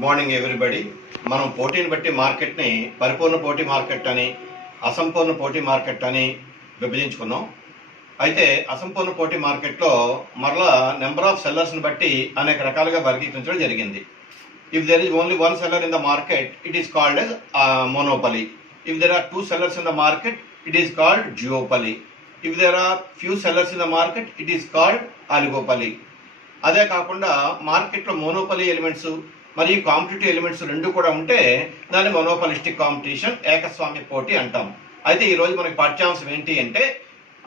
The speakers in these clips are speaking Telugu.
Good morning everybody. మనం పోటీని బట్టి మార్కెట్ని పరిపూర్ణ పోటీ మార్కెట్ అని, అసంపూర్ణ పోటీ మార్కెట్ అని విభజించుకున్నాం. అయితే అసంపూర్ణ పోటీ మార్కెట్లో మరలా నెంబర్ ఆఫ్ సెల్లర్స్ని బట్టి అనేక రకాలుగా వర్గీకరించడం జరిగింది. If there is only one seller in the market, it is called as monopoly. If there are two sellers in the market, it is called duopoly. If there are few sellers in the market, it is called oligopoly. అదే కాకుండా మార్కెట్లో మోనోపలీ ఎలిమెంట్స్ మరియు కాంపిటేటివ్ ఎలిమెంట్స్ రెండు కూడా ఉంటే దాన్ని మోనోపలిస్టిక్ కాంపిటీషన్, ఏకస్వామ్య పోటీ అంటాం. అయితే ఈరోజు మనకి పాఠ్యాంశం ఏంటి అంటే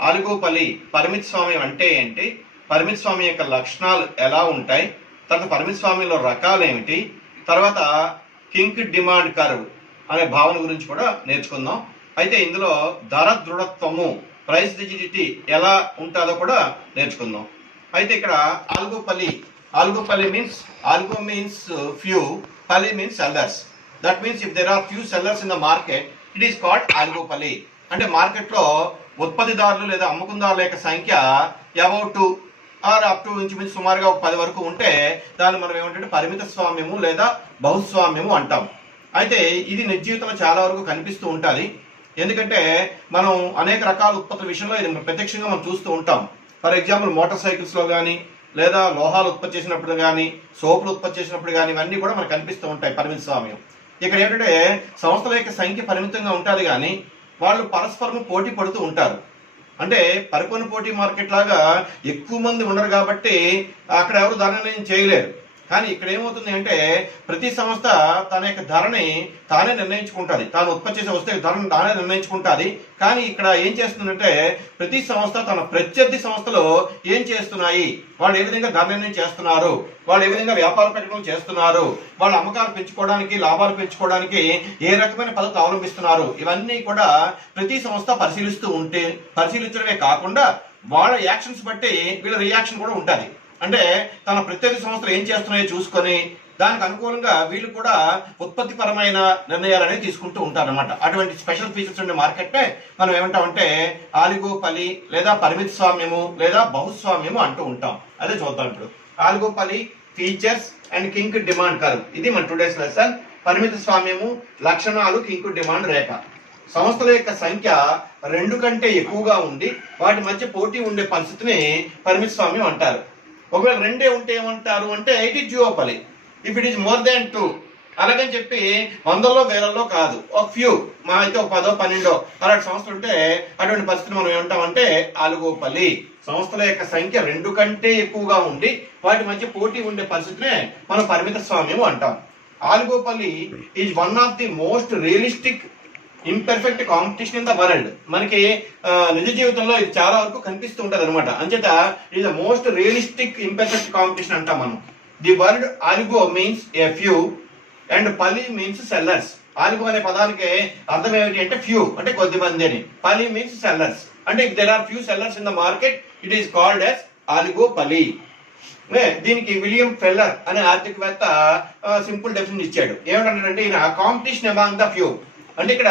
ఆలిగోపలీ, పరిమిత స్వామ్యం అంటే ఏంటి, పరిమిత స్వామ్యం యొక్క లక్షణాలు ఎలా ఉంటాయి, తర్వాత పరిమిత స్వామ్యంలో రకాలు ఏమిటి, తర్వాత కింక్ డిమాండ్ కర్వ్ అనే భావన గురించి కూడా నేర్చుకుందాం. అయితే ఇందులో ధర దృఢత్వము, ప్రైస్ రిజిడిటీ ఎలా ఉంటుందో కూడా నేర్చుకుందాం. అయితే ఇక్కడ oligopoly means, oligo means few, poly means sellers. That means if there are few sellers in the market, it is called oligopoly. అంటే మార్కెట్లో ఉత్పత్తిదారులు లేదా అమ్ముకుందారుల యొక్క సంఖ్య అబౌట్ ఆర్ అప్ టు ఇంచుమించు సుమారుగా 10 వరకు ఉంటే దాన్ని మనం ఏమంటే పరిమిత స్వామ్యము లేదా బహుస్వామ్యము అంటాం. అయితే ఇది నిజ జీవితంలో చాలా వరకు కనిపిస్తూ ఉంటుంది. ఎందుకంటే మనం అనేక రకాల ఉత్పత్తుల విషయంలో ఇది ప్రత్యక్షంగా మనం చూస్తూ ఉంటాం. ఫర్ ఎగ్జాంపుల్ మోటార్ సైకిల్స్లో కానీ, లేదా లోహాలు ఉత్పత్తి చేసినప్పుడు కానీ, సోపులు ఉత్పత్తి చేసినప్పుడు కానీ, ఇవన్నీ కూడా మనకు కనిపిస్తూ ఉంటాయి పరిమిత స్వామ్యం. ఇక్కడ ఏంటంటే సంస్థల యొక్క సంఖ్య పరిమితంగా ఉంటుంది కానీ వాళ్ళు పరస్పరం పోటీ పడుతూ ఉంటారు. అంటే పరిపూర్ణ పోటీ మార్కెట్ లాగా ఎక్కువ మంది ఉండరు కాబట్టి అక్కడ ఎవరు ధర నిర్ణయం చేయలేరు. కానీ ఇక్కడ ఏమవుతుంది అంటే ప్రతి సంస్థ తన యొక్క ధరని తానే నిర్ణయించుకుంటుంది, తాను ఉత్పత్తి చేసే వస్తే ధరను తానే నిర్ణయించుకుంటుంది. కానీ ఇక్కడ ఏం చేస్తుందంటే ప్రతి సంస్థ తన ప్రత్యర్థి సంస్థలు ఏం చేస్తున్నాయి, వాళ్ళు ఏ విధంగా ధర నిర్ణయం చేస్తున్నారు, వాళ్ళు ఏ విధంగా వ్యాపార ప్రకటనలు చేస్తున్నారు, వాళ్ళ అమ్మకాలు పెంచుకోవడానికి, లాభాలు పెంచుకోవడానికి ఏ రకమైన పద్ధతి అవలంబిస్తున్నారు, ఇవన్నీ కూడా ప్రతి సంస్థ పరిశీలించడమే కాకుండా వాళ్ళ యాక్షన్స్ బట్టి వీళ్ళ రియాక్షన్ కూడా ఉంటుంది. అంటే తన ప్రత్యర్థి సంస్థలు ఏం చేస్తున్నాయో చూసుకొని దానికి అనుకూలంగా వీళ్ళు కూడా ఉత్పత్తిపరమైన నిర్ణయాలు అనేవి తీసుకుంటూ ఉంటారు అనమాట. అటువంటి స్పెషల్ ఫీచర్స్ ఉండే మార్కెట్నే మనం ఏమంటామంటే ఆలిగోపలీ లేదా పరిమిత స్వామ్యము లేదా బహుస్వామ్యము అంటూ ఉంటాం. అదే చూద్దాం ఇప్పుడు. Oligopoly features and kink demand curve, ఇది మన టుడేస్ లెసన్. పరిమిత స్వామ్యము లక్షణాలు, కింక్ డిమాండ్ రేఖ. సంస్థల యొక్క సంఖ్య 2 కంటే ఎక్కువగా ఉండి వాటి మధ్య పోటీ ఉండే పరిస్థితిని పరిమిత స్వామ్యం అంటారు. ఒకవేళ 2 ఉంటే ఏమంటారు అంటే it is duopoly. If it is more than 2, అలాగని చెప్పి 100లో 1000లో కాదు, ఒక ఫ్యూ, మా అయితే ఒక 10 12 అలాంటి సంస్థలు ఉంటే అటువంటి పరిస్థితిని మనం ఏమంటామంటే ఆలిగోపలీ. సంస్థల యొక్క సంఖ్య 2 కంటే ఎక్కువగా ఉండి వాటి మధ్య పోటీ ఉండే పరిస్థితినే మనం పరిమిత స్వామ్యం అంటాం. Oligopoly is one of the most realistic imperfect competition in the world. మనకి నిజ జీవితంలో ఇది చాలా వరకు కనిపిస్తూ ఉంటుంది అనమాట. అంచేత ఇది the most realistic imperfect competition అంటాం మనం. The word oligo means a few and poly means sellers. Oligo అనే పదానికి అర్థం ఏమిటి అంటే ఫ్యూ అంటే కొద్ది మంది అని, పలీ మీన్స్ సెల్లర్స్. అంటే if there are few sellers in the market, it is called as oligopoly. దీనికి విలియం ఫెల్లర్ అనే ఆర్థికవేత్త సింపుల్ డెఫినిషన్ ఇచ్చాడు. ఏమంటాడంటే ఈయన కాంపిటీషన్ అమాంగ్ ద ఫ్యూ. అంటే ఇక్కడ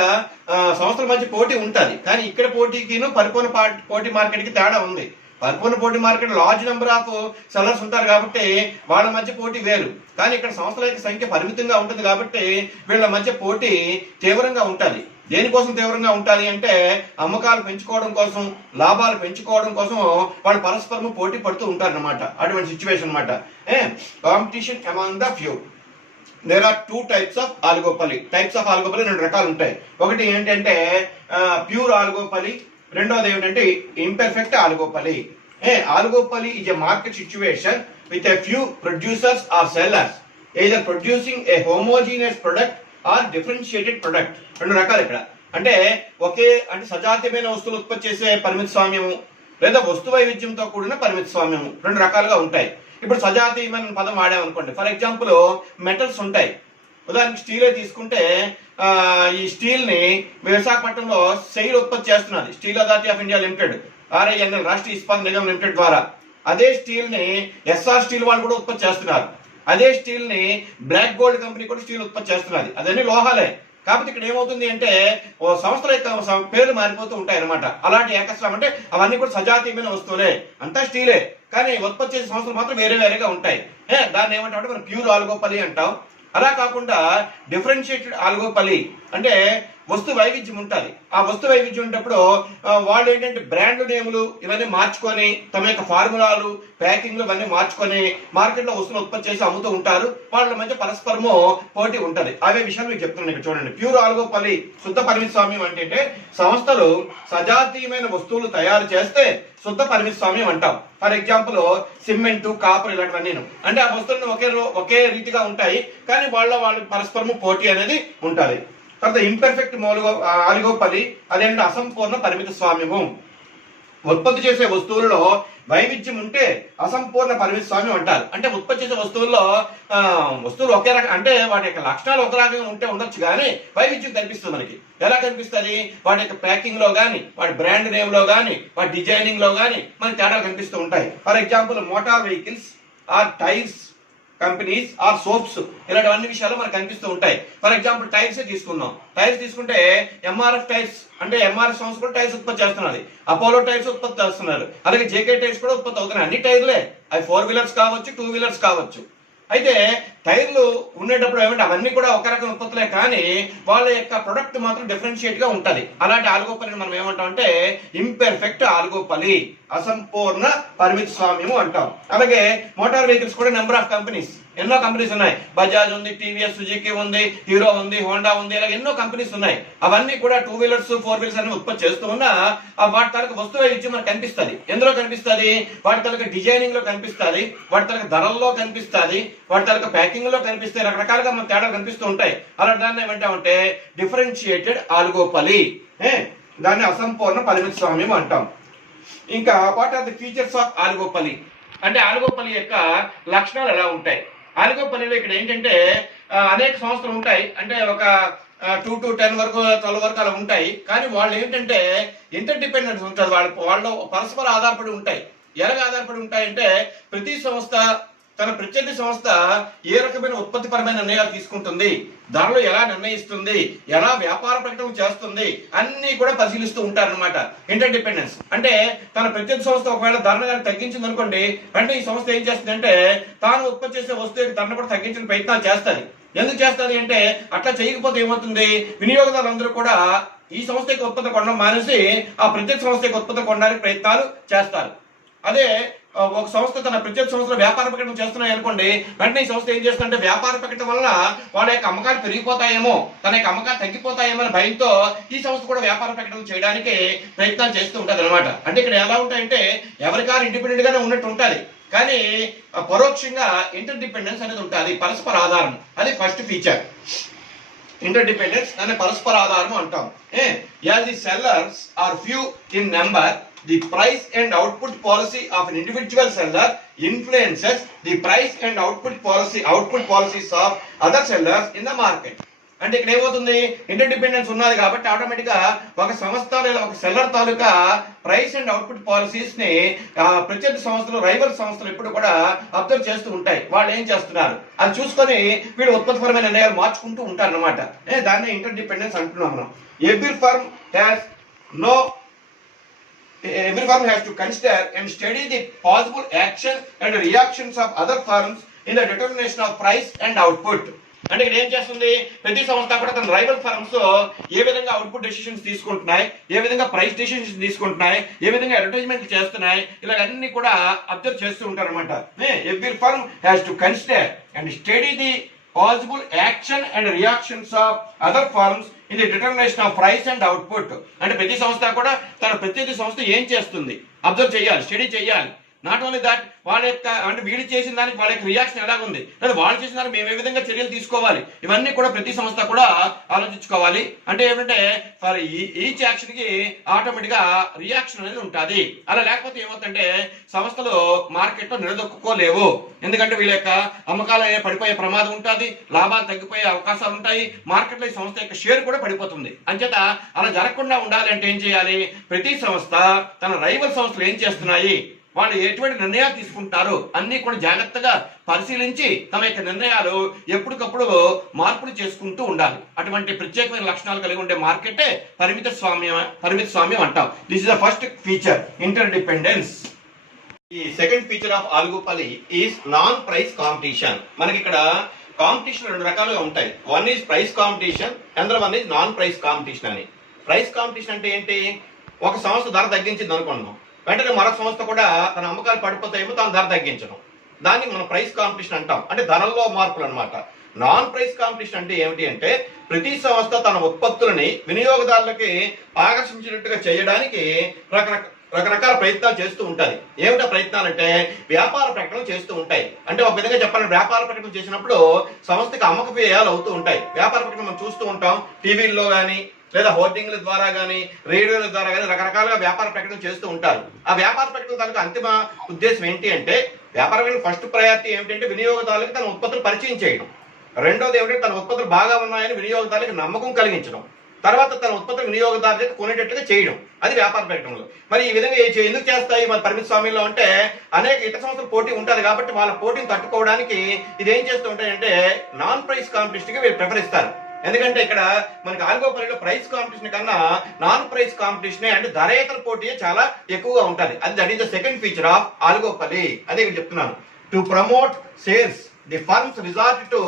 సంస్థల మధ్య పోటీ ఉంటుంది, కానీ ఇక్కడ పోటీకిను పరిపూర్ణ పోటీ మార్కెట్కి తేడా ఉంది. పరిపూర్ణ పోటీ market large number of sellers ఉంటారు కాబట్టి వాళ్ళ మధ్య పోటీ వేరు. కానీ ఇక్కడ సంస్థల యొక్క సంఖ్య పరిమితంగా ఉంటుంది కాబట్టి వీళ్ళ మధ్య పోటీ తీవ్రంగా ఉంటుంది. దేనికోసం తీవ్రంగా ఉంటుంది అంటే అమ్మకాలు పెంచుకోవడం కోసం, లాభాలు పెంచుకోవడం కోసం వాళ్ళు పరస్పరం పోటీ పడుతూ ఉంటారు అనమాట. అటువంటి సిచ్యువేషన్ అనమాట. Competition among the few. There are 2 types of oligopoly. Types of oligopoly 2 రకాలు ఉంటాయి. ఒకటి ఏంటంటే ప్యూర్ ఆలిగోపలీ, రెండోది ఏమిటంటే imperfect oligopoly. Oligopoly is a market situation with a few producers or sellers either producing a homogeneous product or differentiated product. 2 రకాలు ఇక్కడ. అంటే అంటే సజాతీయమైన వస్తువులు ఉత్పత్తి చేసే పరిమిత స్వామ్యము లేదా వస్తు వైవిధ్యంతో కూడిన పరిమిత స్వామ్యము 2 రకాలుగా ఉంటాయి. ఇప్పుడు సజాతీయమైన పదం వాడామనుకోండి, ఫర్ ఎగ్జాంపుల్ మెటల్స్ ఉంటాయి. ఉదాహరణకి స్టీలే తీసుకుంటే ఈ స్టీల్ ని విశాఖపట్నంలో సెయిల్ ఉత్పత్తి చేస్తున్నది steel authority of India limited, RINL Rashtriya Ispat Nigam limited ద్వారా. అదే స్టీల్ ని SR స్టీల్ వాళ్ళు కూడా ఉత్పత్తి చేస్తున్నారు. అదే స్టీల్ ని బ్లాక్ గోల్డ్ కంపెనీ కూడా స్టీల్ ఉత్పత్తి చేస్తున్నది. అదన్నీ లోహాలే. కాకపోతే ఇక్కడ ఏమవుతుంది అంటే ఓ సంస్థల యొక్క పేర్లు మారిపోతూ ఉంటాయి అనమాట. అలాంటి ఏకస్వామ్యం అంటే అవన్నీ కూడా సజాతీయమైన వస్తువులే, అంతా స్టీలే, కానీ ఉత్పత్తి చేసే సంస్థలు మాత్రం వేరే వేరేగా ఉంటాయి. దాన్ని ఏమంటామంటే మనం ప్యూర్ ఆలిగోపలీ అంటాం. అలా కాకుండా డిఫరెన్షియేటెడ్ ఆలిగోపలి అంటే వస్తు వైవిధ్యం ఉంటుంది. ఆ వస్తు వైవిధ్యం ఉన్నప్పుడు వాళ్ళు ఏంటంటే బ్రాండ్ నేములు ఇవన్నీ మార్చుకొని తమ యొక్క ఫార్ములాలు ప్యాకింగ్లు ఇవన్నీ మార్చుకొని మార్కెట్లో వస్తువులు ఉత్పత్తి చేసి అమ్ముతూ ఉంటారు. వాళ్ళ మధ్య పరస్పరము పోటీ ఉంటుంది. అవే విషయాలు మీకు చెప్తున్నాను. ఇక్కడ చూడండి, ప్యూర్ ఆలిగోపలి శుద్ధ పరిమిత స్వామ్యం అంటే సంస్థలు సజాతీయమైన వస్తువులు తయారు చేస్తే శుద్ధ పరిమిత స్వామ్యం అంటాం. ఫర్ ఎగ్జాంపుల్ సిమెంట్, కాపర్ ఇలాంటివన్నీ అంటే ఆ వస్తువులు ఒకే రీతిగా ఉంటాయి, కానీ వాళ్ళ పరస్పరము పోటీ అనేది ఉంటుంది. తర్వాత ఇంపర్ఫెక్ట్ ఆలిగోపలి అదేంటే అసంపూర్ణ పరిమిత స్వామ్యము. ఉత్పత్తి చేసే వస్తువులలో వైవిధ్యం ఉంటే అసంపూర్ణ పరిమిత స్వామ్యం అంటారు. అంటే ఉత్పత్తి చేసే వస్తువుల్లో వస్తువులు ఒకే రకం అంటే వాటి యొక్క లక్షణాలు ఒక రకంగా ఉంటే ఉండొచ్చు, కానీ వైవిధ్యం కనిపిస్తుంది మనకి. ఎలా కనిపిస్తుంది? వాటి యొక్క ప్యాకింగ్ లో కానీ, వాటి బ్రాండ్ నేమ్ లో కానీ, వాటి డిజైనింగ్ లో కానీ మనకి తేడాలు కనిపిస్తూ ఉంటాయి. For example motor vehicles or tyres companies or soaps ఇలాంటి విషయాలు మనకు కనిపిస్తూ ఉంటాయి. ఫర్ ఎగ్జాంపుల్ టైర్స్ తీసుకుందాం. టైర్స్ తీసుకుంటే ఎంఆర్ఎఫ్ టైర్స్ అంటే ఎంఆర్ఎఫ్ సంస్థ కూడా టైర్స్ ఉత్పత్తి చేస్తున్నది. అపోలో టైర్స్ ఉత్పత్తి చేస్తున్నారు. అలాగే జేకే టైర్స్ కూడా ఉత్పత్తి అవుతున్నాయి. అన్ని టైర్లే, అవి 4 వీలర్స్ కావచ్చు, 2 వీలర్స్ కావచ్చు. అయితే టైర్లు ఉండేటప్పుడు ఏమంటే అవన్నీ కూడా ఒక రకం ఉత్పత్తులే, కానీ వాళ్ళ యొక్క ప్రొడక్ట్ మాత్రం డిఫరెన్షియేట్ గా ఉంటది. అలాంటి ఆలిగోపలిని మనం ఏమంటాం అంటే ఇంపెర్ఫెక్ట్ ఆలిగోపలి, అసంపూర్ణ పరిమిత స్వామ్యము అంటాం. అలాగే మోటార్ వెహికల్స్ కూడా నెంబర్ ఆఫ్ కంపెనీస్, ఎన్నో కంపెనీస్ ఉన్నాయి. బజాజ్ ఉంది, టీవీఎస్, సుజుకి ఉంది, హీరో ఉంది, హోండా ఉంది, ఇలా ఎన్నో కంపెనీస్ ఉన్నాయి. అవన్నీ కూడా 2 వీలర్స్ 4 వీలర్స్ అని ఉత్పత్తి చేస్తూ ఉన్నా వాటి తరకు వస్తువు వైవిధ్యం మనకు కనిపిస్తుంది. ఎందులో కనిపిస్తుంది? వాటి తరకు డిజైనింగ్ లో కనిపిస్తుంది, వాటి తరకు ధరల్లో కనిపిస్తుంది, వాటి తరకు ప్యాకింగ్ లో కనిపిస్తాయి. రకరకాలుగా మన తేడాలు కనిపిస్తూ ఉంటాయి. అలా దాన్ని ఏమంటామంటే డిఫరెన్షియేటెడ్ ఆలిగోపలి, దాన్ని అసంపూర్ణ పరిమిత స్వామ్యం అంటాం. ఇంకా what are the features of oligopoly అంటే ఆలిగోపలి యొక్క లక్షణాలు ఎలా ఉంటాయి? ఆలిగోపలిలో ఇక్కడ ఏంటంటే అనేక సంస్థలు ఉంటాయి. అంటే ఒక 2 to 10 వరకు 12 వరకు అలా ఉంటాయి. కానీ వాళ్ళు ఏంటంటే ఇంటర్ డిపెండెన్స్ ఉంటుంది. వాళ్ళు పరస్పర ఆధారపడి ఉంటాయి. ఎలాగ ఆధారపడి ఉంటాయంటే ప్రతి సంస్థ తన ప్రత్యర్థి సంస్థ ఏ రకమైన ఉత్పత్తిపరమైన నిర్ణయాలు తీసుకుంటుంది, ధరలు ఎలా నిర్ణయిస్తుంది, ఎలా వ్యాపార ప్రకటన చేస్తుంది, అన్ని కూడా పరిశీలిస్తూ ఉంటారనమాట. ఇంటర్ డిపెండెన్స్ అంటే తన ప్రత్యర్థి సంస్థ ఒకవేళ ధరను కానీ తగ్గించింది అనుకోండి, అంటే ఈ సంస్థ ఏం చేస్తుంది అంటే తాను ఉత్పత్తి చేసే వస్తువు యొక్క ధరను కూడా తగ్గించిన ప్రయత్నాలు చేస్తుంది. ఎందుకు చేస్తుంది అంటే అట్లా చేయకపోతే ఏమవుతుంది, వినియోగదారులందరూ కూడా ఈ సంస్థ యొక్క ఉత్పత్తి కొనడం మానేసి ఆ ప్రత్యర్థి సంస్థ యొక్క ఉత్పత్తి కొనడానికి ప్రయత్నాలు చేస్తారు. అదే ఒక సంస్థ తన ప్రత్యర్థి సంస్థలో వ్యాపార ప్రకటన చేస్తున్నాయి అనుకోండి, వెంటనే ఈ సంస్థ ఏం చేస్తుందంటే వ్యాపార ప్రకటన వల్ల వాళ్ళ యొక్క అమ్మకాలు పెరిగిపోతాయేమో, తన యొక్క అమ్మకాలు తగ్గిపోతాయేమో అనే భయంతో ఈ సంస్థ కూడా వ్యాపార ప్రకటన చేయడానికి ప్రయత్నాలు చేస్తూ ఉంటుంది అనమాట. అంటే ఇక్కడ ఎలా ఉంటాయంటే ఎవరికారు ఇండిపెండెంట్ గానే ఉన్నట్టు ఉంటుంది, కానీ పరోక్షంగా ఇంటర్ డిపెండెన్స్ అనేది ఉంటుంది, పరస్పర ఆధారం. అది ఫస్ట్ ఫీచర్. ఇంటర్ డిపెండెన్స్ అనే పరస్పర ఆధారం అంటాం. As the sellers are few in number, the price and output policy of an individual seller influences the price and output policies of other sellers in the market. అంటే ఇక్కడ ఏమవుతుంది, ఇంటర్ డిపెండెన్స్ ఉన్నది కాబట్టి ఆటోమేటిక్ గా ఒక సంస్థ లేదా ఒక seller taluka price and output policies ని ప్రత్యర్థి సంస్థలు, రైవల్ సంస్థలు ఎప్పుడు కూడా అబ్జర్వ్ చేస్తూ ఉంటాయి. వాళ్ళు ఏం చేస్తున్నారు అది చూసుకొని వీళ్ళు ఉత్పత్తిపరమైన నిర్ణయాలు మార్చుకుంటూ ఉంటారు అనమాట. దాన్ని ఇంటర్ డిపెండెన్స్ అంటున్నాం మనం. Every firm has to consider and study the possible action and reactions of other firms in the determination of price and output. అంటే ఇక్కడ ఏం చేస్తుంది, ప్రతి సంస్థ కూడా తన రైవల్ ఫర్మ్స్ ఏ విధంగా అవుట్పుట్ డెసిషన్స్ తీసుకుంటున్నాయి, ఏ విధంగా ప్రైస్ డెసిషన్స్ తీసుకుంటున్నాయి, ఏ విధంగా అడ్వర్టైజ్మెంట్ చేస్తున్నాయి, ఇలా అన్ని కూడా అబ్జర్వ్ చేస్తూ ఉంటారు అనమాట. Every firm has to consider and study the possible action and reactions of other firms in the determination of price and output. అంటే ప్రతి సంస్థ కూడా తన ప్రత్యేక సంస్థ ఏం చేస్తుంది అబ్జర్వ్ చేయాలి, స్టడీ చేయాలి. నాట్ ఓన్లీ దట్, వాళ్ళ యొక్క అంటే వీళ్ళు చేసిన దానికి వాళ్ళ యొక్క రియాక్షన్ ఎలాగుంది, లేదా వాళ్ళు చేసిన దానికి మేము ఏ విధంగా చర్యలు తీసుకోవాలి, ఇవన్నీ కూడా ప్రతి సంస్థ కూడా ఆలోచించుకోవాలి. అంటే ఏమంటే ఫర్ ఈచ్ యాక్షన్ కి ఆటోమేటిక్ గా రియాక్షన్ అనేది ఉంటుంది. అలా లేకపోతే ఏమవుతుందంటే సంస్థలు మార్కెట్ లో నిలదొక్కుకోలేవు. ఎందుకంటే వీళ్ళ యొక్క అమ్మకాలు పడిపోయే ప్రమాదం ఉంటుంది, లాభాలు తగ్గిపోయే అవకాశాలు ఉంటాయి, మార్కెట్ లో ఈ సంస్థ యొక్క షేర్ కూడా పడిపోతుంది. అంచేత అలా జరగకుండా ఉండాలి అంటే ఏం చేయాలి, ప్రతి సంస్థ తన రైవల్ సంస్థలు ఏం చేస్తున్నాయి, వాళ్ళు ఎటువంటి నిర్ణయాలు తీసుకుంటారు అన్ని కూడా జాగ్రత్తగా పరిశీలించి తమ యొక్క నిర్ణయాలు ఎప్పటికప్పుడు మార్పులు చేసుకుంటూ ఉండాలి. అటువంటి ప్రత్యేకమైన లక్షణాలు కలిగి ఉండే మార్కెటే పరిమిత స్వామ్యం అంటాం. This is the first feature, interdependence. ఈ second feature of oligopoly is non price competition. మనకి ఇక్కడ కాంపిటీషన్ రెండు రకాలుగా ఉంటాయి. One is price competition, and one is non price competition అని. ప్రైస్ కాంపిటీషన్ అంటే ఏంటి? ఒక సంస్థ ధర తగ్గించింది అనుకున్నాం, వెంటనే మరొక సంస్థ కూడా తన అమ్మకాలు పడిపోతాయేమో తన ధర తగ్గించడం, దాన్ని మనం ప్రైస్ కాంపిటీషన్ అంటాం. అంటే ధరల్లో మార్పులు అనమాట. నాన్ ప్రైస్ కాంపిటీషన్ అంటే ఏమిటి అంటే ప్రతి సంస్థ తన ఉత్పత్తులని వినియోగదారులకి ఆకర్షించినట్టుగా చేయడానికి రకరకాల ప్రయత్నాలు చేస్తూ ఉంటుంది. ఏమిటా ప్రయత్నాలు అంటే వ్యాపార ప్రకటనలు చేస్తూ ఉంటాయి. అంటే ఒక విధంగా చెప్పాలంటే వ్యాపార ప్రకటన చేసినప్పుడు సంస్థకి అమ్మక వ్యయాలు అవుతూ ఉంటాయి. వ్యాపార ప్రకటన మనం చూస్తూ ఉంటాం, టీవీల్లో కానీ లేదా హోర్డింగ్ల ద్వారా కానీ రేడియోల ద్వారా కానీ రకరకాలుగా వ్యాపార ప్రకటన చేస్తూ ఉంటారు. ఆ వ్యాపార ప్రకటన దానికి అంతిమ ఉద్దేశం ఏంటి అంటే వ్యాపార ప్రకటన ఫస్ట్ ప్రయారిటీ ఏమిటంటే వినియోగదారులకు తన ఉత్పత్తులు పరిచయం చేయడం. రెండోది ఏమిటంటే తన ఉత్పత్తులు బాగా ఉన్నాయని వినియోగదారులకు నమ్మకం కలిగించడం. తర్వాత తన ఉత్పత్తులు వినియోగదారులకు కొనేటట్టుగా చేయడం. అది వ్యాపార ప్రకటనలు. మరి ఈ విధంగా ఎందుకు చేస్తాయి మన పరిమిత స్వామ్యంలో అంటే అనేక ఇతర సంస్థలు పోటీ ఉంటుంది కాబట్టి వాళ్ళ పోటీని తట్టుకోవడానికి ఇది ఏం చేస్తూ ఉంటాయంటే నాన్ ప్రైస్ కాంపిటీషన్కి వీళ్ళు ప్రిఫర్ ఇస్తారు. ఎందుకంటే ఇక్కడ మనకి ఆలిగోపలిలో ప్రైస్ కాంపిటీషన్ కన్నా నాన్ ప్రైస్ కాంపిటీషన్ అంటే ధరేతర పోటీ చాలా ఎక్కువగా ఉంటుంది. అది that is the second feature of oligopoly. అదే ఇక్కడ చెప్తున్నాను. To promote sales the firms resort to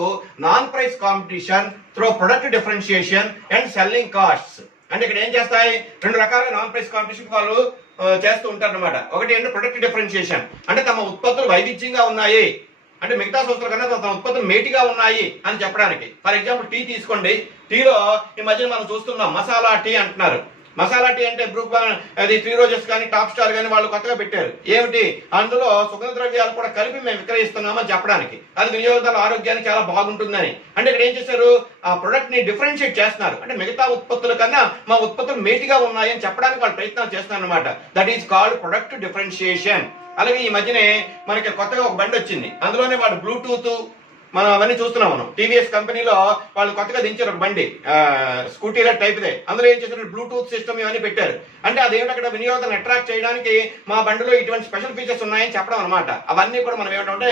non price competition through product differentiation and selling costs. అంటే ఇక్కడ ఏం చేస్తాయి? రెండు రకాలుగా నాన్ ప్రైస్ కాంపిటీషన్ వాళ్ళు చేస్తూ ఉంటారు అనమాట. ఒకటి ఏంటంటే ప్రొడక్ట్ డిఫరెన్షియేషన్, అంటే తమ ఉత్పత్తులు వైవిధ్యంగా ఉన్నాయి అంటే మిగతా సంస్థల కన్నా తమ ఉత్పత్తులు మేటిగా ఉన్నాయి అని చెప్పడానికి. ఫర్ ఎగ్జాంపుల్ టీ తీసుకోండి. టీలో ఈ మధ్యన మనం చూస్తున్నాం మసాలా టీ అంటున్నారు. మసాలా టీ అంటే గ్రూప్ అది 3 రోజెస్ కానీ టాప్ స్టార్ కానీ వాళ్ళు కొత్తగా పెట్టారు. ఏమిటి? అందులో సుగంధ ద్రవ్యాలు కూడా కలిపి మేము విక్రయిస్తున్నామని చెప్పడానికి. అది వినియోగదారుల ఆరోగ్యానికి చాలా బాగుంటుందని. అంటే ఇక్కడ ఏం చేశారు? ఆ ప్రొడక్ట్ ని డిఫరెన్షియేట్ చేస్తున్నారు. అంటే మిగతా ఉత్పత్తుల కన్నా మా ఉత్పత్తులు మేటిగా ఉన్నాయని చెప్పడానికి వాళ్ళు ప్రయత్నాలు చేస్తున్నారు అనమాట. That is called product differentiation. అలాగే ఈ మధ్యనే మనకి కొత్తగా ఒక బండి వచ్చింది. అందులోనే వాడు బ్లూటూత్ మనం అవన్నీ చూస్తున్నాం. మనం టీవీఎస్ కంపెనీలో వాళ్ళు కొత్తగా దించారు ఒక బండి, స్కూటీల టైప్దే. అందులో ఏం చేశారు? బ్లూటూత్ సిస్టమ్ ఇవన్నీ పెట్టారు. అంటే అదేమిటి అక్కడ వినియోగాన్ని అట్రాక్ట్ చేయడానికి మా బండిలో ఇటువంటి స్పెషల్ ఫీచర్స్ ఉన్నాయని చెప్పడం అనమాట. అవన్నీ కూడా మనం ఏమిటంటే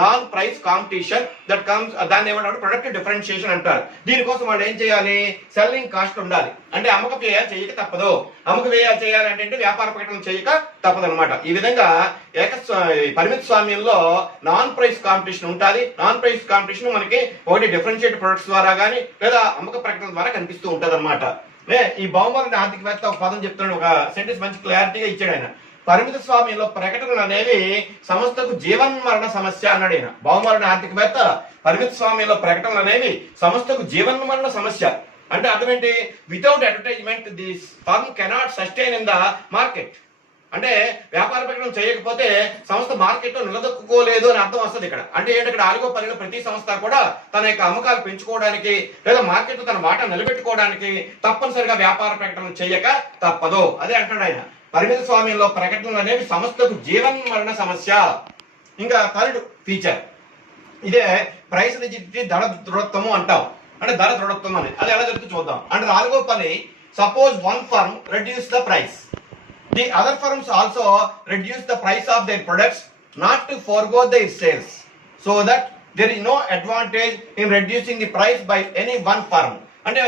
non price competition that comes, దాన్ని ఏమంటే ప్రొడక్ట్ డిఫరెన్షియేషన్ అంటారు. దీనికోసం వాళ్ళు ఏం చేయాలి? సెల్లింగ్ కాస్ట్ ఉండాలి. అంటే అమ్మక వ్యయాలు చేయక తప్పదు. అమ్మక వ్యయాలు చేయాలంటే వ్యాపార ప్రకటన చేయక తప్పదు అనమాట. ఈ విధంగా పరిమిత స్వామ్యంలో నాన్ ప్రైస్ కాంపిటీషన్ ఉంటుంది. నాన్ ప్రైస్ కాంపిటీషన్ మనకి ఒకటి డిఫరెన్షియేట్ ప్రొడక్ట్స్ ద్వారా కానీ లేదా అమ్మక ప్రకటన ద్వారా కనిపిస్తూ ఉంటది అనమాట. ఈ బహుమతి ఆర్థికవేత్త ఒక పదం చెప్తున్నాడు, ఒక సెంటెన్స్ మంచి క్లారిటీగా ఇచ్చాడు ఆయన. పరిమిత స్వామ్యంలో ప్రకటనలు అనేవి సంస్థకు జీవన్మరణ సమస్య అన్నాడు ఆయన. బహుమరణ ఆర్థికవేత్త పరిమిత స్వామ్యంలో ప్రకటనలు అనేవి సంస్థకు జీవన్మరణ సమస్య. అంటే అర్థం ఏంటి? Without advertisement this firm cannot sustain in the market. అంటే వ్యాపార ప్రకటన చేయకపోతే సంస్థ మార్కెట్ లో నిలదొక్కుకోలేదు అని అర్థం వస్తుంది ఇక్కడ. అంటే ఏంటి? ఇక్కడ ఆలిగోపలిలో ప్రతి సంస్థ కూడా తన యొక్క అమ్మకాలు పెంచుకోవడానికి లేదా మార్కెట్ తన వాటా నిలబెట్టుకోవడానికి తప్పనిసరిగా వ్యాపార ప్రకటన చేయక తప్పదు. అదే అంటాడు ఆయన. పరిమిత స్వామ్యంలో ప్రకటనలు అనేవి సంస్థకు జీవన్మరణ సమస్య. ఇంకా థర్డ్ ఫీచర్ ఇదే ప్రైస్ రిజిడిటీ, ధర దృఢత్వము అంటాం. అంటే ధర దృఢత్వం అని అది ఎలా జరుగుతుందో చూద్దాం. అంటే oligopoly suppose one firm reduce the price, the other firms also reduce the price of their products not to forego their sales, so that there is no advantage in reducing the price by any one firm. అంటే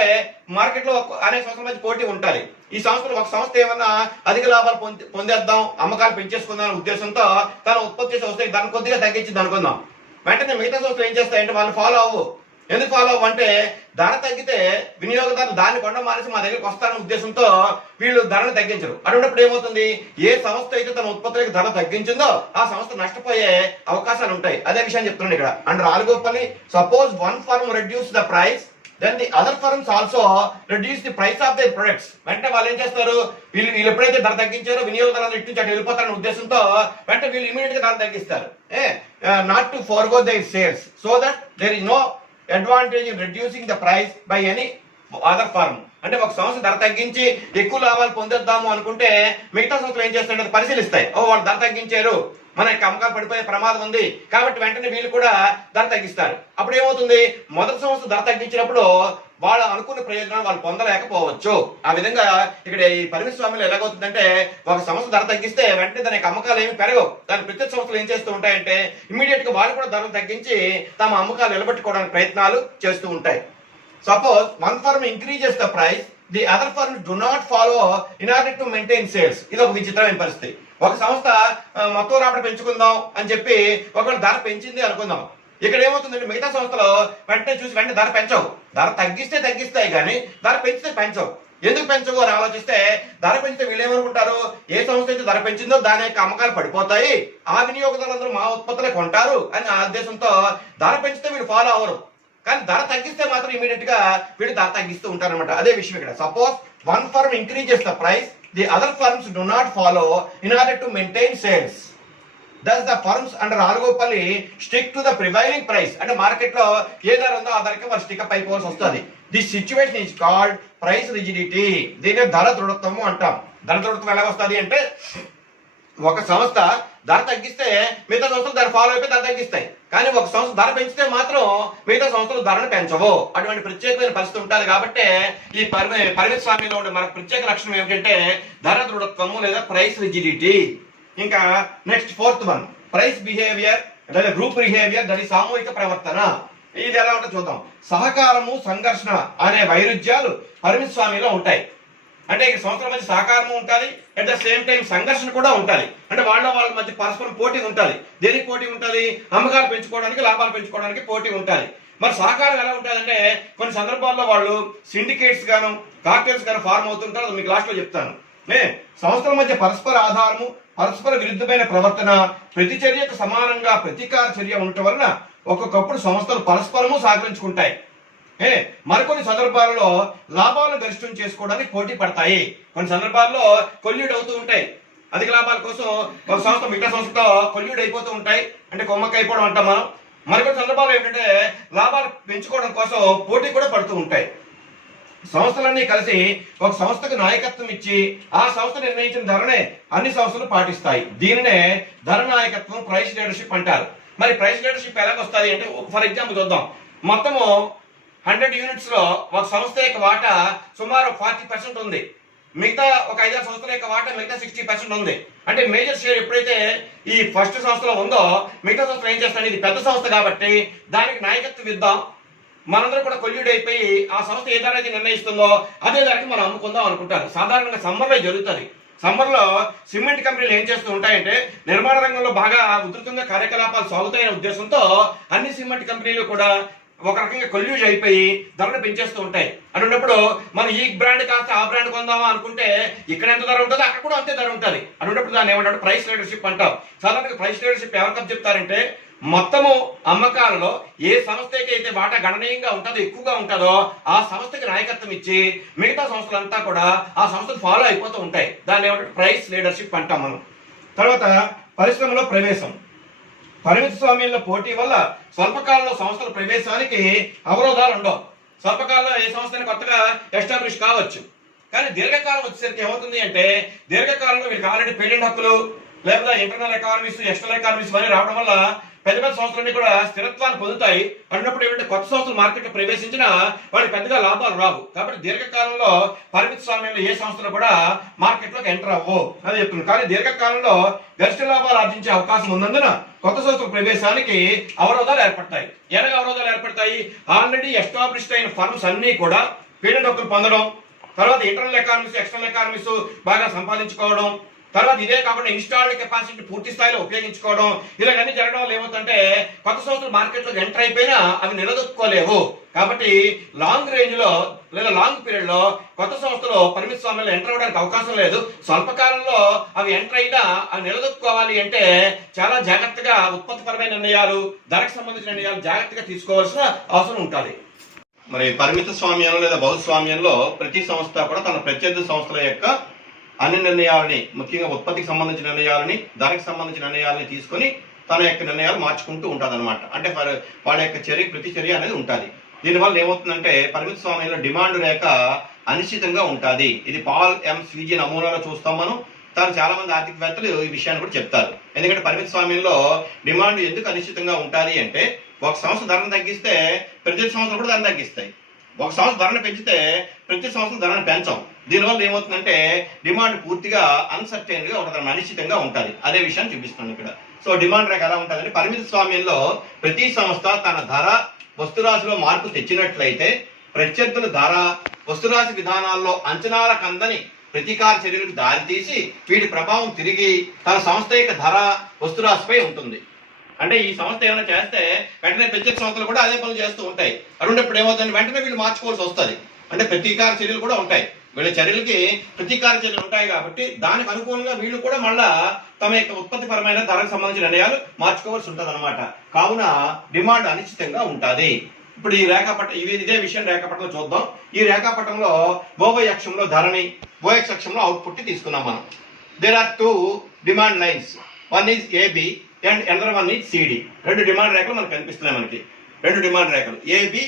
మార్కెట్ లో అనేక సంస్థల మధ్య పోటీ ఉంటుంది. ఈ సంస్థలు ఒక సంస్థ ఏమన్నా అధిక లాభాలు పొందేద్దాం, అమ్మకాలు పెంచేసుకుందాం అనే ఉద్దేశంతో తన ఉత్పత్తి చేసే వస్తే దాన్ని కొద్దిగా తగ్గించింది అనుకుందాం. వెంటనే మిగతా సంస్థలు ఏం చేస్తాయంటే వాళ్ళు ఫాలో అవ్వు. ఎందుకు ఫాలో అవ్వ అంటే ధర తగ్గితే వినియోగదారులు దాన్ని కొండ మానేసి మా దగ్గరికి వస్తారనే ఉద్దేశంతో వీళ్ళు ధరను తగ్గించరు. అటువంటిప్పుడు ఏమవుతుంది? ఏ సంస్థ అయితే తన ఉత్పత్తులకు ధర తగ్గించిందో ఆ సంస్థ నష్టపోయే అవకాశాలు ఉంటాయి. అదే విషయం చెప్తున్నాను ఇక్కడ. And oligopoly suppose one firm reduce the price, then the other firms also reduce the price of their products. వెంటనే వాళ్ళు ఏం చేస్తారు? వీళ్ళు ఎప్పుడైతే ధర తగ్గించారో వినియోగదారులు ఇటు నుంచి అటు వెళ్ళిపోతారనే ఉద్దేశంతో వెంటనే వీళ్ళు ఇమీడియట్ గా ధర తగ్గిస్తారు. Not to forgo their sales, so that there is no advantage in reducing the price by any other firm. అంటే ఒక సంస్థ ధర తగ్గించి ఎక్కువ లాభాలు పొందేద్దాము అనుకుంటే మిగతా సంస్థలు ఏం చేస్తాయంటే పరిశీలిస్తాయి. వాళ్ళు ధర తగ్గించారు, మన యొక్క అమ్మకాలు పడిపోయే ప్రమాదం ఉంది కాబట్టి వెంటనే వీళ్ళు కూడా ధర తగ్గిస్తారు. అప్పుడు ఏమవుతుంది? మొదటి సంస్థ ధర తగ్గించినప్పుడు వాళ్ళు అనుకున్న ప్రయోజనాలు వాళ్ళు పొందలేకపోవచ్చు. ఆ విధంగా ఇక్కడ ఈ పరిమిత స్వామ్యంలో ఎలాగవుతుందంటే ఒక సంస్థ ధర తగ్గిస్తే వెంటనే దాని యొక్క అమ్మకాలు ఏమి పెరగవు. దాని ప్రతి సంస్థలు ఏం చేస్తూ ఉంటాయంటే ఇమీడియట్ గా వాళ్ళు కూడా ధరలు తగ్గించి తమ అమ్మకాలు నిలబెట్టుకోవడానికి ప్రయత్నాలు చేస్తూ ఉంటాయి. Suppose one firm increases the price, the other firm do not follow in order to maintain sales. ఇది ఒక విచిత్రమైన పరిస్థితి. ఒక సంస్థ మొత్తం రాబడి పెంచుకుందాం అని చెప్పి ఒకవేళ ధర పెంచింది అనుకుందాం. ఇక్కడ ఏమవుతుందంటే మిగతా సంస్థలు వెంటనే చూసి వెంటనే ధర పెంచవు, ధర తగ్గిస్తే తగ్గిస్తాయి కానీ ధర పెంచితే పెంచవు. ఎందుకు పెంచవు అని ఆలోచిస్తే ధర పెంచితే వీళ్ళు ఏమనుకుంటారు, ఏ సంస్థ అయితే ధర పెంచిందో దాని యొక్క అమ్మకాలు పడిపోతాయి, ఆ వినియోగదారులందరూ మా ఉత్పత్తులే కొంటారు అని ఆ ఉద్దేశంతో ధర పెంచితే వీళ్ళు ఫాలో అవ్వరు. కానీ ధర తగ్గిస్తే మాత్రం ఇమీడియట్ గా వీళ్ళు ధర తగ్గిస్తూ ఉంటారు అనమాట. అదే విషయం ఇక్కడ. Suppose one firm increases the price, the other firms do not follow in order to maintain sales. Thus the firms under oligopoly stick to the prevailing price. అంటే మార్కెట్ లో ఏ ధర ఉందో ఆ ధరకి వారు స్టిక్ అయిపోవాల్సి వస్తుంది. This situation is called price rigidity. దీన్ని ధర దృఢత్వము అంటాం. ధర దృఢత్వం ఎలా వస్తుంది అంటే, ఒక సంస్థ ధర తగ్గిస్తే మిగతా సంస్థలు ధర ఫాలో అయిపోయి ధర తగ్గిస్తాయి, కానీ ఒక సంస్థ ధర పెంచితే మాత్రం మిగతా సంస్థలు ధరను పెంచవు. అటువంటి ప్రత్యేకమైన పరిస్థితి ఉంటుంది. కాబట్టి ఈ పరిమిత స్వామ్యంలో ఉండే మనకు ప్రత్యేక లక్షణం ఏమిటంటే ధర దృఢత్వము లేదా ప్రైస్ రిజిడిటీ. ఇంకా next fourth one, price behaviour లేదా గ్రూప్ బిహేవియర్, దాని సామూహిక ప్రవర్తన. ఇది ఎలా ఉంటుందో చూద్దాం. సహకారము సంఘర్షణ అనే వైరుధ్యాలు పరిమిత స్వామ్యంలో ఉంటాయి. అంటే ఈ సంస్థల మధ్య సహకారము ఉండాలి, అట్ ద సేమ్ టైం సంఘర్షణ కూడా ఉండాలి. అంటే వాళ్ళ మధ్య పరస్పరం పోటీ ఉండాలి. దేనికి పోటీ ఉండాలి? అమ్మకాలు పెంచుకోవడానికి, లాభాలు పెంచుకోవడానికి పోటీ ఉండాలి. మరి సహకారం ఎలా ఉంటుందంటే, కొన్ని సందర్భాల్లో వాళ్ళు సిండికేట్స్ గాను కార్టెల్స్ గాను ఫార్మ్ అవుతుంటారు. మీకు లాస్ట్ లో చెప్తాను. సంస్థల మధ్య పరస్పర ఆధారము, పరస్పర విరుద్ధమైన ప్రవర్తన, ప్రతిచర్యకు సమానంగా ప్రతీకార చర్య ఉండటం వలన ఒక్కొక్కప్పుడు సంస్థలు పరస్పరము సహకరించుకుంటాయి. మరికొన్ని సందర్భాల్లో లాభాలను గరిష్టం చేసుకోవడానికి పోటీ పడతాయి. కొన్ని సందర్భాల్లో కొల్యూడ్ అవుతూ ఉంటాయి. అధిక లాభాల కోసం ఒక సంస్థ మిగతా సంస్థతో కొల్యూడ్ అయిపోతూ ఉంటాయి, అంటే కొమ్మక్క అయిపోవడం అంటాం మనం. మరికొన్ని సందర్భాల్లో ఏంటంటే లాభాలు పెంచుకోవడం కోసం పోటీ కూడా పడుతూ ఉంటాయి. సంస్థలన్నీ కలిసి ఒక సంస్థకు నాయకత్వం ఇచ్చి ఆ సంస్థ నిర్ణయించిన ధరనే అన్ని సంస్థలు పాటిస్తాయి. దీనినే ధర నాయకత్వం, ప్రైస్ లీడర్షిప్ అంటారు. మరి ప్రైస్ లీడర్షిప్ ఎలాగొస్తుంది అంటే, ఫర్ ఎగ్జాంపుల్ చూద్దాం. మొత్తము 100 యూనిట్స్ లో ఒక సంస్థ యొక్క వాటా సుమారు 40% ఉంది, మిగతా ఒక 5-6 సంస్థల యొక్క వాటా మిగతా 60% ఉంది. అంటే మేజర్ షేర్ ఎప్పుడైతే ఈ ఫస్ట్ సంస్థలో ఉందో మిగతా సంస్థలు ఏం చేస్తాను, ఇది పెద్ద సంస్థ కాబట్టి దానికి నాయకత్వం ఇద్దాం, మనందరూ కూడా కొల్యూడ్ అయిపోయి ఆ సంస్థ ఏ ధర అయితే నిర్ణయిస్తుందో అదే ధరకి మనం అమ్ముకుందాం అనుకుంటారు. సాధారణంగా సమ్మర్లో జరుగుతుంది. సమ్మర్లో సిమెంట్ కంపెనీలు ఏం చేస్తూ ఉంటాయంటే, నిర్మాణ రంగంలో బాగా ఉధృతంగా కార్యకలాపాలు సాగుతాయనే ఉద్దేశంతో అన్ని సిమెంట్ కంపెనీలు కూడా ఒక రకంగా కొల్యూజ్ అయిపోయి ధరను పెంచేస్తూ ఉంటాయి. అటువంటిప్పుడు మనం ఈ బ్రాండ్ కాస్త ఆ బ్రాండ్ కొందామా అనుకుంటే ఇక్కడ ఎంత ధర ఉంటుందో అక్కడ కూడా అంతే ధర ఉంటుంది. అటువంటిప్పుడు దాన్ని ఏమంటారు, ప్రైస్ లీడర్షిప్ అంటాం. సాధారణంగా ప్రైస్ లీడర్షిప్ ఎవరికి చెప్తారంటే, మొత్తము అమ్మకాలలో ఏ సంస్థకి అయితే వాటా గణనీయంగా ఉంటుందో, ఎక్కువగా ఉంటుందో ఆ సంస్థకి నాయకత్వం ఇచ్చి మిగతా సంస్థలంతా కూడా ఆ సంస్థలు ఫాలో అయిపోతూ ఉంటాయి. దాన్ని ఏమంటే ప్రైస్ లీడర్షిప్ అంటాం మనం. తర్వాత పరిశ్రమలో ప్రవేశం. పరిమిత స్వామ్యంలో పోటీ వల్ల స్వల్పకాలంలో సంస్థల ప్రవేశానికి అవరోధాలు ఉండవు. స్వల్పకాలంలో ఏ సంస్థని కొత్తగా ఎస్టాబ్లిష్ కావచ్చు, కానీ దీర్ఘకాలం వచ్చేసరికి ఏమవుతుంది అంటే, దీర్ఘకాలంలో వీళ్ళకి ఆల్రెడీ పేటెంట్ హక్కులు లేదా ఇంటర్నల్ ఎకానమీస్, ఎక్స్టర్నల్ ఎకానమీస్ అన్నీ రావడం వల్ల పెద్ద పెద్ద సంస్థలన్నీ కూడా స్థిరత్వాన్ని పొందుతాయి. అన్నప్పుడు ఏమంటే కొత్త సంస్థలు మార్కెట్ లో ప్రవేశించినా వాళ్ళకి పెద్దగా లాభాలు రావు. కాబట్టి దీర్ఘకాలంలో పరిమిత స్వామ్యంలో ఏ సంస్థలు కూడా మార్కెట్ లోకి ఎంటర్ అవ్వవు అని చెప్తున్నాను. కానీ దీర్ఘకాలంలో గరిష్ట లాభాలు ఆర్జించే అవకాశం ఉన్నందున కొత్త సంస్థల ప్రవేశానికి అవరోధాలు ఏర్పడతాయి. ఎలాగ అవరోధాలు ఏర్పడతాయి? ఆల్రెడీ ఎస్టాబ్లిష్డ్ అయిన ఫర్మ్స్ అన్ని కూడా పేటెంట్ హక్కులు పొందడం, తర్వాత ఇంటర్నల్ ఎకానమీస్, ఎక్స్టర్నల్ ఎకానమీస్ బాగా సంపాదించుకోవడం, తర్వాత ఇదే కాకుండా ఇన్స్టాల్డ్ కెపాసిటీ పూర్తి స్థాయిలో ఉపయోగించుకోవడం, ఇలాగన్నీ జరగడం వల్ల ఏమవుతుందంటే కొత్త సంస్థలు మార్కెట్లోకి ఎంటర్ అయిపోయినా అవి నిలదొక్కుకోలేవు. కాబట్టి లాంగ్ రేంజ్ లో లేదా లాంగ్ పీరియడ్ లో కొత్త సంస్థలు పరిమిత స్వామ్యంలో ఎంటర్ అవ్వడానికి అవకాశం లేదు. స్వల్పకాలంలో అవి ఎంటర్ అయినా అవి నిలదొక్కుకోవాలి అంటే చాలా జాగ్రత్తగా ఉత్పత్తిపరమైన నిర్ణయాలు, ధరకు సంబంధించిన నిర్ణయాలు జాగ్రత్తగా తీసుకోవాల్సిన అవసరం ఉంటుంది. మరి పరిమిత స్వామ్యంలో లేదా భౌస్వామ్యంలో ప్రతి సంస్థ కూడా తన ప్రత్యర్థి సంస్థల యొక్క అన్ని నిర్ణయాలని, ముఖ్యంగా ఉత్పత్తికి సంబంధించిన నిర్ణయాలని, ధరకు సంబంధించిన నిర్ణయాలని తీసుకొని తన యొక్క నిర్ణయాలు మార్చుకుంటూ ఉంటుంది అనమాట. అంటే వాడి యొక్క ప్రతి చర్య అనేది ఉంటుంది. దీనివల్ల ఏమవుతుందంటే పరిమిత స్వామ్యంలో డిమాండ్ రేఖ అనిశ్చితంగా ఉంటుంది. ఇది పాల్ ఎం స్వీజీ నమూనాలో చూస్తాం మనం. చాలా మంది ఆర్థికవేత్తలు ఈ విషయాన్ని కూడా చెప్తారు. ఎందుకంటే పరిమిత స్వామ్యంలో డిమాండ్ ఎందుకు అనిశ్చితంగా ఉంటుంది అంటే, ఒక సంస్థ ధరను తగ్గిస్తే ప్రతి సంస్థలు కూడా ధరను తగ్గిస్తాయి, ఒక సంస్థ ధరను పెంచితే ప్రతి సంస్థ ధరను పెంచం. దీనివల్ల ఏమవుతుందంటే డిమాండ్ పూర్తిగా అన్సర్టైన్ గా ఉంటుంది, అనిశ్చితంగా ఉంటుంది. అదే విషయాన్ని చూపిస్తున్నాను ఇక్కడ. సో డిమాండ్ రేఖ ఎలా ఉంటుందంటే, పరిమిత స్వామ్యంలో ప్రతి సంస్థ తన ధర వస్తురాశిలో మార్పు తెచ్చినట్లయితే ప్రత్యర్థుల ధర వస్తురాశి విధానాల్లో అంచనాలకు అందని ప్రతీకార చర్యలకు దారితీసి వీటి ప్రభావం తిరిగి తన సంస్థ యొక్క ధర వస్తురాశిపై ఉంటుంది. అంటే ఈ సంస్థ ఏమైనా చేస్తే వెంటనే ప్రత్యేక సంస్థలు కూడా అదే పనులు చేస్తూ ఉంటాయి. అటువంటిప్పుడు ఏమవుతుంది, వెంటనే వీళ్ళు మార్చుకోవాల్సి వస్తుంది. అంటే ప్రతీకార చర్యలు కూడా ఉంటాయి, వీళ్ళ చర్యలకి ప్రతీకార చర్యలు ఉంటాయి కాబట్టి దానికి అనుకూలంగా వీళ్ళు కూడా మళ్ళా తమ యొక్క ఉత్పత్తిపరమైన ధరకు సంబంధించిన నిర్ణయాలు మార్చుకోవాల్సి ఉంటుంది అనమాట. కావున డిమాండ్ అనిశ్చితంగా ఉంటుంది. ఇప్పుడు ఈ రేఖాపటం ఇదే విషయం రేఖాపటంలో చూద్దాం. ఈ రేఖాపటంలో ఓవై అక్షంలో ధరని, ఓఎక్స్ అక్షంలో అవుట్పుట్ తీసుకున్నాం మనం. There are 2 demand lines, one is AB and another one is CD. 2 demand రేఖలు మనకు కనిపిస్తున్నాయి. మనకి 2 డిమాండ్ రేఖలు ఏబి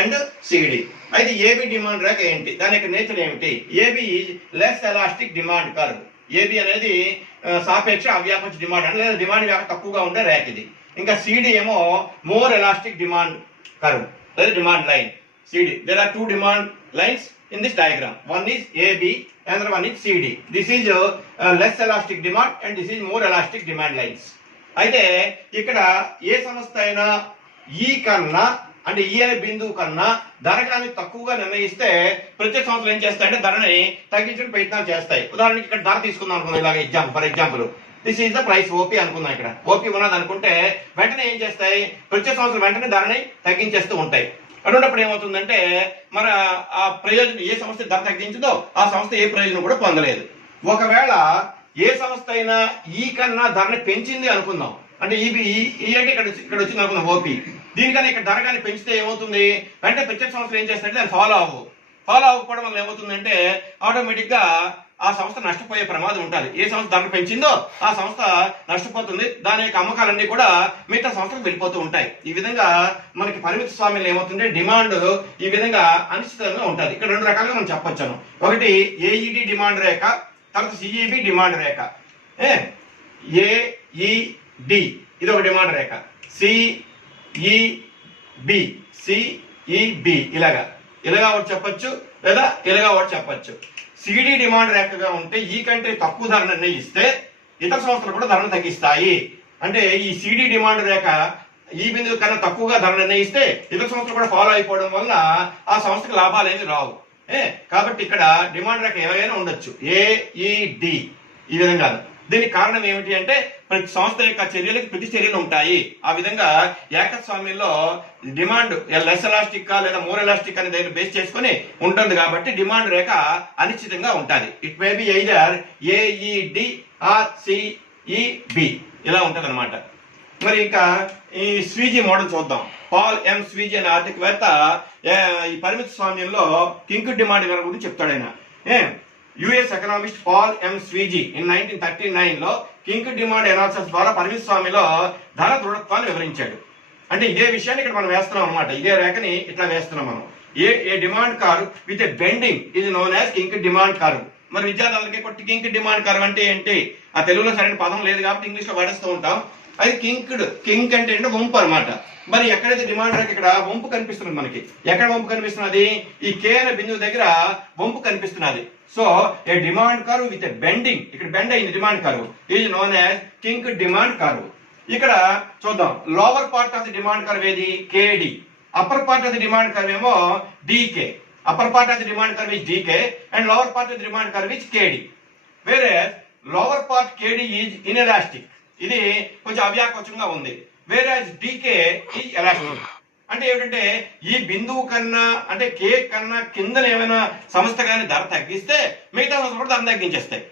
అండ్ సిడి. అయితే ఏబి డిమాండ్ రేఖ ఏంటి, దాని యొక్క నేచర్ ఏమిటి? AB is less elastic demand curve. AB అనేది సాపేక్ష అవ్యాపచ డిమాండ్ అంటే లేదా డిమాండ్ వ్యాప్తి తక్కువగా ఉండే రేఖ ఇది. ఇంకా సిడి ఏమో మోర్ ఎలాస్టిక్ డిమాండ్ కర్వ్ లేదా demand line CD. There are 2 demand lines in this diagram. One is AB, another one is CD. This is less elastic demand and this is more elastic demand lines. అయితే ఇక్కడ ఏ సంస్థ అయినా ఈ కన్నా అంటే ఈ అనే బిందువు కన్నా ధర కానీ తక్కువగా నిర్ణయిస్తే ప్రత్యేక సంస్థలు ఏం చేస్తాయంటే ధరని తగ్గించడం ప్రయత్నాలు చేస్తాయి. ఉదాహరణకి ఇక్కడ ధర తీసుకుందాం అనుకుందాం, ఇలాగ for example this is the price OP అనుకుందాం. ఇక్కడ ఓపీ ఉన్నది అనుకుంటే వెంటనే ఏం చేస్తాయి, ప్రత్యేక సంస్థలు వెంటనే ధరని తగ్గించేస్తూ ఉంటాయి. అటువంటిప్పుడు ఏమవుతుందంటే మన ఆ ప్రయోజనం ఏ సంస్థ ధర తగ్గించిందో ఆ సంస్థ ఏ ప్రయోజనం కూడా పొందలేదు. ఒకవేళ ఏ సంస్థ అయినా ఈ కన్నా ధరని పెంచింది అనుకుందాం, అంటే ఈ అంటే ఇక్కడ వచ్చింది అనుకుందాం ఓపీ, దీనికన్నా ఇక్కడ ధర కానీ పెంచితే ఏమవుతుంది, వెంటనే ప్రత్యేక సంస్థలు ఏం చేస్తాయంటే దాన్ని ఫాలో అవ్వకపోవడం వల్ల ఏమవుతుందంటే ఆటోమేటిక్ గా ఆ సంస్థ నష్టపోయే ప్రమాదం ఉంటుంది. ఏ సంస్థ ధర పెంచిందో ఆ సంస్థ నష్టపోతుంది, దాని యొక్క అమ్మకాలన్నీ కూడా మిగతా సంస్థలకు వెళ్ళిపోతూ ఉంటాయి. ఈ విధంగా మనకి పరిమిత స్వామ్యంలో ఏమవుతుంటే డిమాండ్ ఈ విధంగా అనిశ్చితంగా ఉంటుంది. ఇక్కడ 2 రకాలుగా మనం చెప్పొచ్చాను. ఒకటి ఏఈడి డిమాండ్ రేఖ, తర్వాత సిఈబి డిమాండ్ రేఖ. ఏఈడి ఇది ఒక డిమాండ్ రేఖ, సిఈబి ఇలాగా ఒకటి చెప్పొచ్చు లేదా ఇలాగా ఒకటి చెప్పొచ్చు. సిడి డిమాండ్ రేఖగా ఉంటే ఈ కంటే తక్కువ ధర నిర్ణయిస్తే ఇతర సంస్థలు కూడా ధరను తగ్గిస్తాయి. అంటే ఈ సిడి డిమాండ్ రేఖ ఈ బిందువు కన్నా తక్కువగా ధర నిర్ణయిస్తే ఇతర సంస్థలు కూడా ఫాలో అయిపోవడం వల్ల ఆ సంస్థకి లాభాలు ఏమి రావు. కాబట్టి ఇక్కడ డిమాండ్ రేఖ ఏమైనా ఉండొచ్చు, ఏఈడి ఈ విధంగా. దీనికి కారణం ఏమిటి అంటే ప్రతి సంస్థ యొక్క చర్యలకు ప్రతి చర్యలు ఉంటాయి. ఆ విధంగా ఏకస్వామ్యంలో డిమాండ్ లెస్ ఎలాస్టిక్ లేదా మోర్ ఎలాస్టిక్ అనే దాన్ని బేస్ చేసుకుని ఉంటుంది కాబట్టి డిమాండ్ రేఖ అనిశ్చితంగా ఉంటుంది. It may be either AED or CEB ఇలా ఉంటుంది అనమాట. మరి ఇంకా ఈ స్వీజీ మోడల్ చూద్దాం. పాల్ ఎం స్వీజీ అనే ఆర్థికవేత్త ఈ పరిమిత స్వామ్యంలో కింక్ డిమాండ్ గురించి చెప్తాడు. ఆయన US economist Paul M Sweezy in 1939 లో కింక్ డిమాండ్ ఎనాలిసిస్ ద్వారా పరిమిత స్వామ్యంలో ధర దృఢత్వాన్ని వివరించాడు. అంటే ఇదే విషయాన్ని ఇక్కడ మనం వేస్తున్నాం అనమాట. ఇదే రేఖని ఇట్లా వేస్తున్నాం మనం. A demand curve with a bending is known as kink demand curve. మరి విద్యార్థులకి కొట్టి కింక్ డిమాండ్ కర్వ్ అంటే ఏంటి, ఆ తెలుగులో సరైన పదం లేదు కాబట్టి ఇంగ్లీష్ లో వాడేస్తూ ఉంటాం. అది కింక్ అంటే ఏంటంటే వంపు అనమాట. మరి ఎక్కడైతే డిమాండ్ రేఖ ఇక్కడ వంపు కనిపిస్తున్నది మనకి, ఎక్కడ వంపు కనిపిస్తున్నది, ఈ కే అనే బిందువు దగ్గర వంపు కనిపిస్తున్నది. So a demand curve with a bending, ఇక్కడ బెండ్ అయింది demand curve, is known as kink demand curve. ఇక్కడ చూద్దాం, lower part of the demand curve ఏది, KD. Upper part of the demand curve ఏమో DK. Upper part of the demand curve is DK and lower part of the demand curve is KD. వేరే lower part KD is inelastic, ఇది కొంచెం అవ్యాకోచంగా ఉంది. వేరే డీకే ఈజ్ ఎలాస్టిక్. అంటే ఏమిటంటే ఈ బిందువు కన్నా అంటే కే కన్నా కింద ఏమైనా సంస్థ కానీ ధర తగ్గిస్తే మిగతా సంస్థలు కూడా ధర తగ్గించేస్తాయి.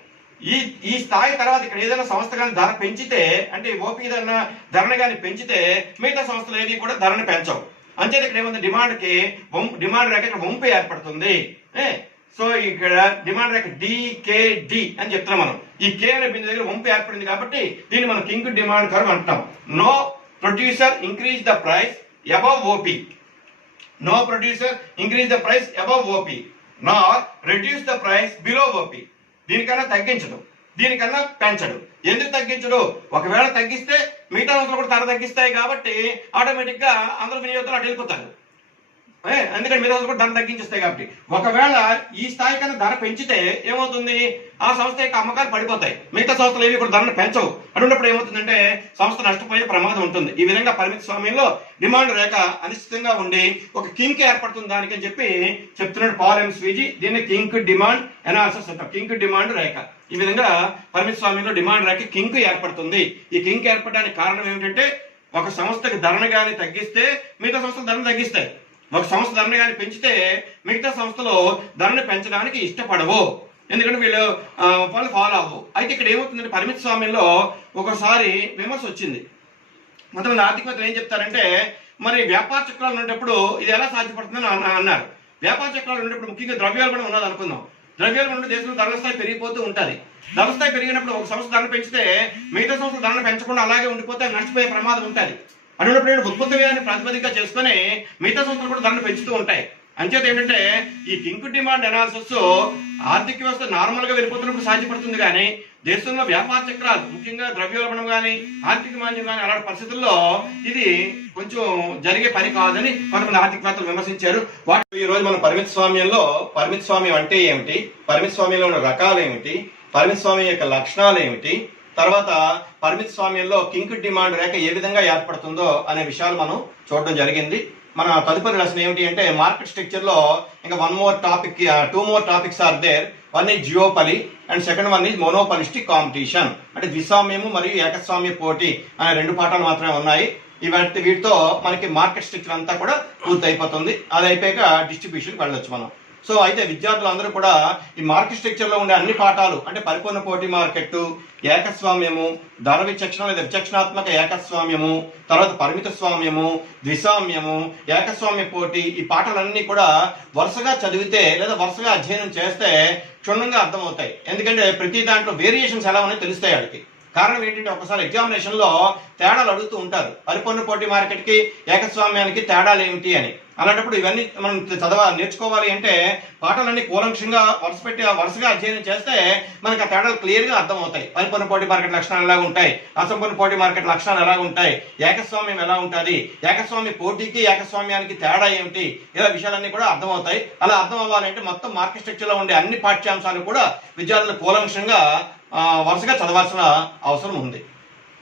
ఈ స్థాయి తర్వాత ఇక్కడ ఏదైనా సంస్థ కానీ ధర పెంచితే అంటే ఓపీ ఏదైనా ధరను కానీ పెంచితే మిగతా సంస్థలు ఏవి కూడా ధరను పెంచవు. అంతే ఇక్కడ ఏముంది, డిమాండ్ రేఖ ఇక్కడ వంపు ఏర్పడుతుంది. సో ఇక్కడ డిమాండ్ రేఖ డికేడి అని చెప్తున్నాం మనం. ఈ కే అనే బిందు దగ్గర వంపు ఏర్పడింది కాబట్టి దీన్ని మనం కింక్ డిమాండ్ కర్వ్ అంటాం. No producer increase the price above OP. No producer increase the price above OP nor reduce the price below OP. దీనికన్నా తగ్గించడు, దీనికన్నా పెంచడు. ఎందుకు తగ్గించడు, ఒకవేళ తగ్గిస్తే మిగతా సంస్థలు కూడా ధర తగ్గిస్తాయి కాబట్టి ఆటోమేటిక్ గా అందరూ వినియోగదారులు అటు వెళ్ళిపోతారు. ఎందుకంటే మిగతా కూడా ధర తగ్గించేస్తాయి కాబట్టి. ఒకవేళ ఈ స్థాయి కన్నా ధర పెంచితే ఏమవుతుంది, ఆ సంస్థ యొక్క అమ్మకాలు పడిపోతాయి, మిగతా సంస్థలు ఏవి కూడా ధరను పెంచవు. అటువంటిప్పుడు ఏమవుతుందంటే సంస్థ నష్టపోయే ప్రమాదం ఉంటుంది. ఈ విధంగా పరిమిత స్వామ్యంలో డిమాండ్ రేఖ అనిశ్చితంగా ఉండి ఒక కింక్ ఏర్పడుతుంది దానికి అని చెప్పి చెప్తున్నాడు పాల్ ఎం స్వీజీ. దీన్ని కింక్ డిమాండ్ ఎనాలిసిస్ అంటారు, కింక్ డిమాండ్ రేఖ. ఈ విధంగా పరిమిత స్వామ్యంలో డిమాండ్ రేఖ కింక్ ఏర్పడుతుంది. ఈ కింక్ ఏర్పడడానికి కారణం ఏమిటంటే ఒక సంస్థకి ధరను కానీ తగ్గిస్తే మిగతా సంస్థలు ధరను తగ్గిస్తాయి, ఒక సంస్థ ధరను కానీ పెంచితే మిగతా సంస్థలు ధరను పెంచడానికి ఇష్టపడవు, ఎందుకంటే వీళ్ళు వాళ్ళు ఫాలో అవ్వవు. అయితే ఇక్కడ ఏమవుతుందంటే పరిమిత స్వామ్యంలో ఒకసారి విమర్శ వచ్చింది. కొంతమంది ఆర్థికవేత్తలు ఏం చెప్తారంటే మరి వ్యాపార చక్రాలు ఉండేటప్పుడు ఇది ఎలా సాధ్యపడుతుందని అన్నారు. వ్యాపార చక్రాలు ఉండేటప్పుడు ముఖ్యంగా ద్రవ్యోల్బణం ఉన్నది అనుకుందాం. ద్రవ్యోల్బణం ఉంటే దేశంలో ధరల స్థాయి పెరిగిపోతూ ఉంటుంది. ధరల స్థాయి పెరిగినప్పుడు ఒక సంస్థ ధరను పెంచితే మిగతా సంస్థలు ధరను పెంచకుండా అలాగే ఉండిపోతే నడిచిపోయే ప్రమాదం ఉంటుంది. అటువంటిప్పుడు ఉత్పత్తి వ్యయాన్ని ప్రాతిపదికగా చేసుకుని మిగతా సంస్థలు కూడా ధరను పెంచుతూ ఉంటాయి. అంచేత ఏంటంటే ఈ కింగ్ డిమాండ్ అనాలిసిస్ ఆర్థిక వ్యవస్థ నార్మల్ గా వెళ్ళిపోతున్నప్పుడు సాధ్యపడుతుంది, కానీ దేశంలో వ్యాపార చక్రాలు ముఖ్యంగా ద్రవ్యోల్బణం కానీ ఆర్థిక మాంద్యం కానీ అలాంటి పరిస్థితుల్లో ఇది కొంచెం జరిగే పని కాదని కొంతమంది ఆర్థికవేత్తలు విమర్శించారు. ఈ రోజు మనం పరిమిత స్వామ్యం అంటే ఏమిటి, పరిమిత స్వామ్యంలో ఉన్న రకాలు ఏమిటి, పరిమిత స్వామ్యం యొక్క లక్షణాలు ఏమిటి, తర్వాత పరిమిత స్వామ్యంలో కింగ్ డిమాండ్ రేఖ ఏ విధంగా ఏర్పడుతుందో అనే విషయాలు మనం చూడడం జరిగింది. మన తదుపరి లెసన్ ఏమిటి అంటే మార్కెట్ స్ట్రక్చర్ లో ఇంకా two more topics are there. One is duopoly and second one is monopolistic competition, అంటే ద్విస్వామ్యము మరియు ఏకస్వామ్య పోటీ అనే రెండు పాఠాలు మాత్రమే ఉన్నాయి. వీటితో మనకి మార్కెట్ స్ట్రక్చర్ అంతా కూడా పూర్తి అయిపోతుంది. అది అయిపోయాక డిస్ట్రిబ్యూషన్కి వెళ్ళొచ్చు మనం. సో అయితే విద్యార్థులందరూ కూడా ఈ మార్కెట్ స్ట్రక్చర్ లో ఉండే అన్ని పాఠాలు అంటే పరిపూర్ణ పోటీ మార్కెట్, ఏకస్వామ్యము, ధర విచక్షణ లేదా విచక్షణాత్మక ఏకస్వామ్యము, తర్వాత పరిమిత స్వామ్యము, ద్విస్వామ్యము, ఏకస్వామ్య పోటీ, ఈ పాఠాలన్నీ కూడా వరుసగా చదివితే లేదా వరుసగా అధ్యయనం చేస్తే క్షుణ్ణంగా అర్థమవుతాయి. ఎందుకంటే ప్రతి దాంట్లో వేరియేషన్స్ ఎలా ఉన్నాయో తెలుస్తాయి వాడికి. కారణం ఏంటంటే ఒకసారి ఎగ్జామినేషన్ లో తేడాలు అడుగుతూ ఉంటారు, పరిపూర్ణ పోటీ మార్కెట్ కి ఏకస్వామ్యానికి తేడాలు ఏమిటి అని. అలాంటప్పుడు ఇవన్నీ మనం నేర్చుకోవాలి అంటే పాఠాలన్నీ కూలంక్షంగా వరుసగా అధ్యయనం చేస్తే మనకు ఆ తేడాలు క్లియర్ గా అర్థమవుతాయి. పరిపూర్ణ పోటీ మార్కెట్ లక్షణాలు ఎలా ఉంటాయి, అసంపూర్ణ పోటీ మార్కెట్ లక్షణాలు ఎలా ఉంటాయి, ఏకస్వామ్యం ఎలా ఉంటుంది, ఏకస్వామ్య పోటీకి ఏకస్వామ్యానికి తేడా ఏమిటి, ఇలా విషయాలన్నీ కూడా అర్థమవుతాయి. అలా అర్థం అవ్వాలంటే మొత్తం మార్కెట్ స్ట్రక్చర్ లో ఉండే అన్ని పాఠ్యాంశాలు కూడా విద్యార్థులు కూలంక్షంగా వరుసగా చదవాల్సిన అవసరం ఉంది.